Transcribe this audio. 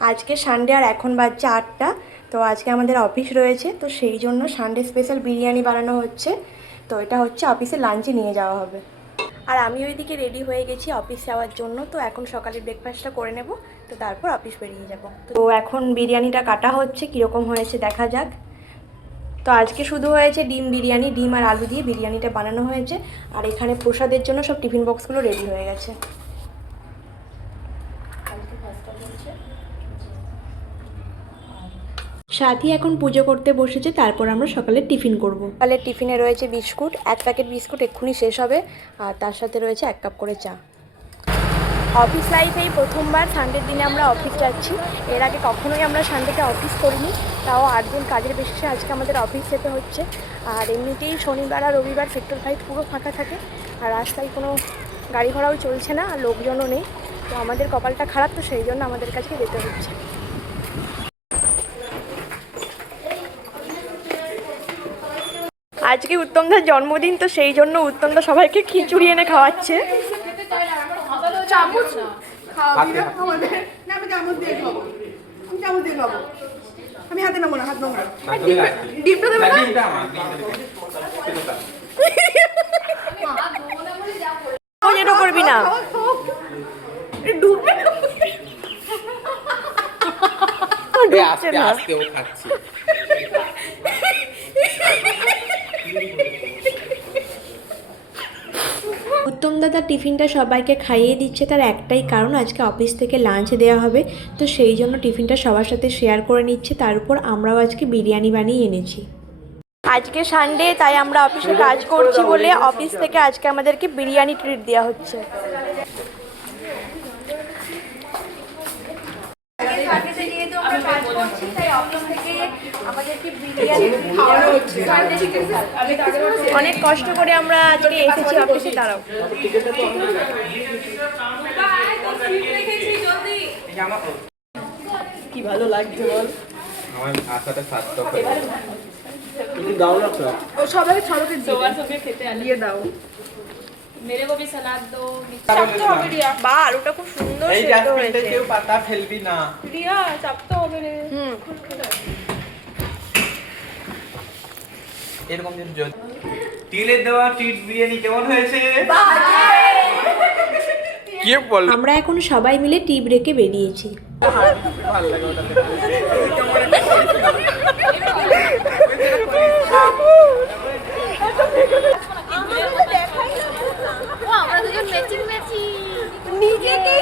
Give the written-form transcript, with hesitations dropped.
আজকে সানডে আর এখন বাজছে 8টা। তো আজকে আমাদের অফিস রয়েছে, তো সেই জন্য সানডে স্পেশাল বিরিয়ানি বানানো হচ্ছে। তো এটা হচ্ছে অফিসে লাঞ্চে নিয়ে যাওয়া হবে। আর আমি ওইদিকে রেডি হয়ে গেছি অফিস যাওয়ার জন্য। তো এখন সকালের ব্রেকফাস্টটা করে নেব, তো তারপর অফিস বেরিয়ে যাব। তো এখন বিরিয়ানিটা কাটা হচ্ছে, কীরকম হয়েছে দেখা যাক। তো আজকে শুধু হয়েছে ডিম বিরিয়ানি, ডিম আর আলু দিয়ে বিরিয়ানিটা বানানো হয়েছে। আর এখানে প্রসাদের জন্য সব টিফিন বক্সগুলো রেডি হয়ে গেছে। সাথী এখন পুজো করতে বসেছে, তারপর আমরা সকালে টিফিন করব। সকালের টিফিনে রয়েছে বিস্কুট, 1 প্যাকেট বিস্কুট এক্ষুনি শেষ হবে। আর তার সাথে রয়েছে 1 কাপ করে চা। অফিস লাইফে এই প্রথমবার সানডের দিনে আমরা অফিস যাচ্ছি। এর আগে কখনোই আমরা সানডেতে অফিস করিনি, তাও 8 দিন কাজের বেশিসে আজকে আমাদের অফিস যেতে হচ্ছে। আর এমনিতেই শনিবার আর রবিবার সেক্টর 5 পুরো ফাঁকা থাকে, আর রাস্তায় কোনো গাড়ি ঘোড়াও চলছে না, আর লোকজনও নেই। তো আমাদের কপালটা খারাপ, তো সেই জন্য আমাদের কাছে যেতে হচ্ছে। আজকে উত্তমদার জন্মদিন, তো সেই জন্য উত্তমদা সবাইকে খিচুড়ি এনে খাওয়াচ্ছে। আমি হাতে নেবো না, হাত নোংরা। ডিমটা দেবো না, যেটা করবি না, ডুববে না। উত্তম দাদা টিফিনটা সবাইকে খাইয়ে দিচ্ছে, তার একটাই কারণ, আজকে অফিস থেকে লাঞ্চ দেওয়া হবে। তো সেই জন্য টিফিনটা সবার সাথে শেয়ার করে নিচ্ছে। তার উপর আমরাও আজকে বিরিয়ানি বানিয়ে এনেছি। আজকে সানডে, তাই আমরা অফিসে কাজ করছি বলে অফিস থেকে আজকে আমাদেরকে বিরিয়ানি ট্রিট দেওয়া হচ্ছে। অনেক কষ্ট করে আমরা আজকে এসেছি অফিসে। দাঁড়াও, কি ভালো লাগছে বল। আমার আশাটা সার্থক হয়েছে। তুমি দাও না তো, ও সবাইকে ছড়কে খেতে দিয়ে দাও। मेरे को भी सलाद दो। চাপতে হবে রিয়া, বা আলুটা খুব সুন্দর সেদ্ধ হয়েছে। কেউ পাতা ফেলবি না রিয়া, চাপতে হবে রে। এরকম যদি তিলের দেওয়া টিট বিরিয়ানি কেমন হয়েছে? কি বল। আমরা এখন সবাই মিলে টি ব্রেকে বেরিয়েছি। ভালো লাগে ওটাতে। আমরা দুজন ম্যাচিং ম্যাচিং নিজেকেই